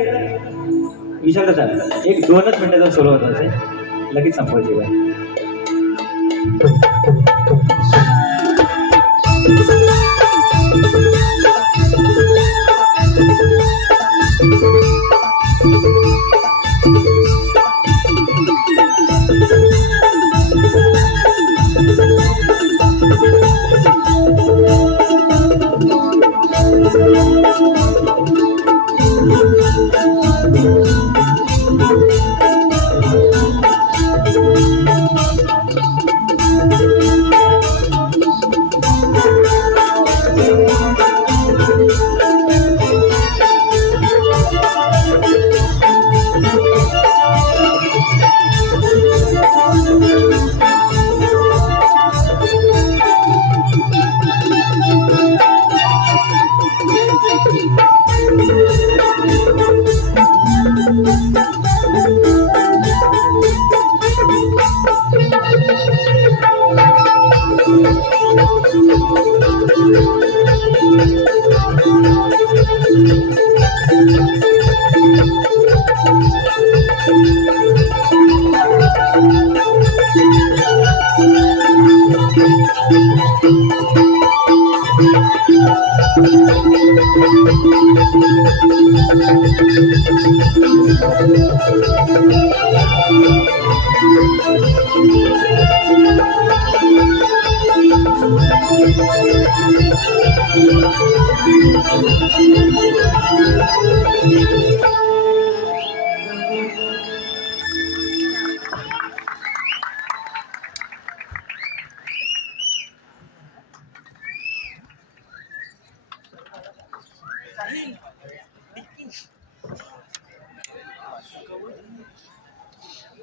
विचारता एक 2च मिनिटाचा सोलो होता असेल, लगेच संपवायचे आहे.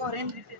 Corrente.